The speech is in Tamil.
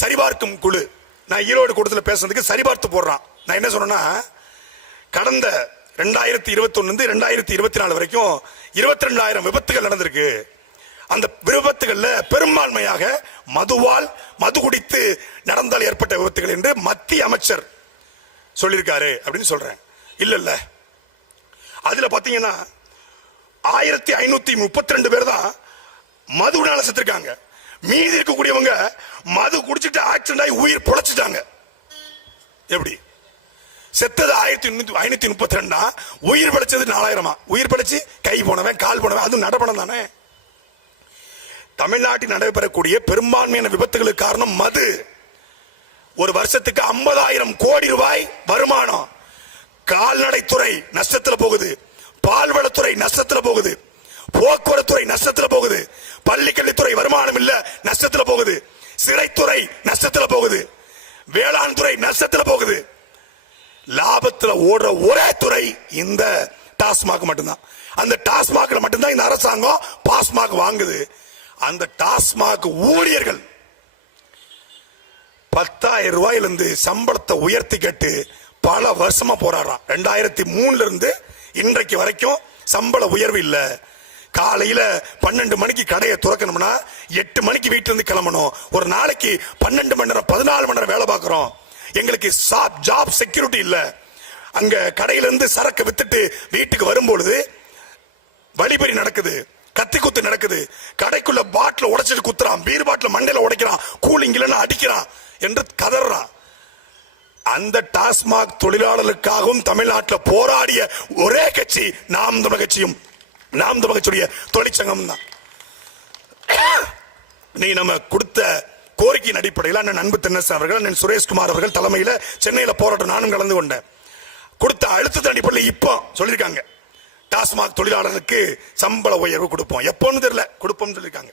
சரிபார்க்கும் குழு. நான் ஈரோடு கூட்டத்தில் பேசுறதுக்கு சரிபார்த்து போடுறான். நான் என்ன சொன்னேன்னா கடந்த ரெண்டாயிரத்தி இருபத்தொன்னு ரெண்டாயிரத்தி இருபத்தி நாலு வரைக்கும் இருபத்தி ரெண்டாயிரம் விபத்துகள் நடந்திருக்கு. அந்த விபத்துகள்ல பெரும்பான்மையாக மதுவால் மது குடித்து நடந்தால் ஏற்பட்ட விபத்துகள் என்று மத்திய அமைச்சர் சொல்லியிருக்காரு அப்படின்னு சொல்றேன். இல்ல இல்ல அதுல பாத்தீங்கன்னா ஆயிரத்தி ஐநூத்தி முப்பத்தி ரெண்டு பேர் தான் மதுனால செத்துருக்காங்க. மீதி இருக்கக்கூடியவங்க மது குடிச்சிட்டு ஆக்சிடென்ட் ஆகி உயிர் பொழைச்சிட்டாங்க. எப்படி? செத்தது ஆயிரத்தி ஐநூத்தி முப்பத்தி ரெண்டா உயிர் படைச்சது நாலாயிரமா? உயிர் படைச்சு கை போனவன் கால் போனவன் அதுவும் நடப்பணம் தானே? தமிழ்நாட்டில் நடைபெறக்கூடிய பெரும்பான்மையான விபத்துகளுக்கு காரணம் மது. ஒரு வருஷத்துக்கு ஐம்பதாயிரம் கோடி ரூபாய் வருமானம். கால்நடைத்துறை நஷ்டத்துல போகுது. பால்வளத்துறை நஷ்டத்துல போகுது. போக்குவரத்துறை நஷ்டத்துல போகுது. பள்ளிக்கல்வித்துறை வருமானம் இல்ல நஷ்டத்துல போகுது. சிறைத்துறை நஷ்டத்துல போகுது. வேளாண் துறை நஷ்டத்துல போகுது. லாபத்துல ஓடுற ஒரே துறை இந்த டாஸ்மாக் மட்டும்தான். அந்த டாஸ்மாக்ல மட்டும்தான் இந்த அரசாங்கம் பாஸ்மாக் வாங்குது. அந்த டாஸ்மாக் ஊழியர்கள் பத்தாயிரம் ரூபாயில இருந்து சம்பளத்தை உயர்த்தி கேட்டு பல வருஷமா போராடுறான். ரெண்டாயிரத்தி மூணுல இருந்து இன்றைக்கு வரைக்கும் சம்பள உயர்வு இல்ல. காலையில பன்னெண்டு மணிக்கு கடையை துறக்கணும்னா எட்டு மணிக்கு வீட்டிலிருந்து கிளம்பணும். ஒரு நாளைக்கு பன்னெண்டு மணி நேரம் பதினாலு மணி நேரம் வேலை பார்க்குறோம். எங்களுக்கு சாப் ஜாப் செக்யூரிட்டி இல்லை. அங்கே கடையிலேருந்து சரக்கு வித்துட்டு வீட்டுக்கு வரும்பொழுது வழிபறி நடக்குது. கத்தி குத்து நடக்குது. கடைக்குள்ள பாட்டில் உடைச்சிட்டு குத்துறான். பீர் பாட்டில் மண்டையில் உடைக்கிறான். கூலிங் இல்லைன்னு அடிக்கிறான் என்று கதறான். அந்த டாஸ்மாக் தொழிலாளர்களுக்காகவும் தமிழ்நாட்டில் போராடிய ஒரே கட்சி நாம் தமிழ் கட்சியும். நாம் தமிழ் கட்சியுடைய தொழிற்சங்கம் தான் நீ நம்ம கொடுத்த கோரிக்கையின் அடிப்படையில் அண்ணன் அன்பு தென்னரசு அவர்கள் அண்ணன் சுரேஷ்குமார் அவர்கள் தலைமையில் சென்னையில் போராட்டம் நானும் கலந்து கொண்டேன். கொடுத்த அழுத்தத்தின் அடிப்படையில் இப்போ சொல்லியிருக்காங்க. டாஸ்மாக் தொழிலாளருக்கு சம்பள உயர்வு கொடுப்போம். எப்போன்னு தெரியல. கொடுப்போம்னு சொல்லியிருக்காங்க.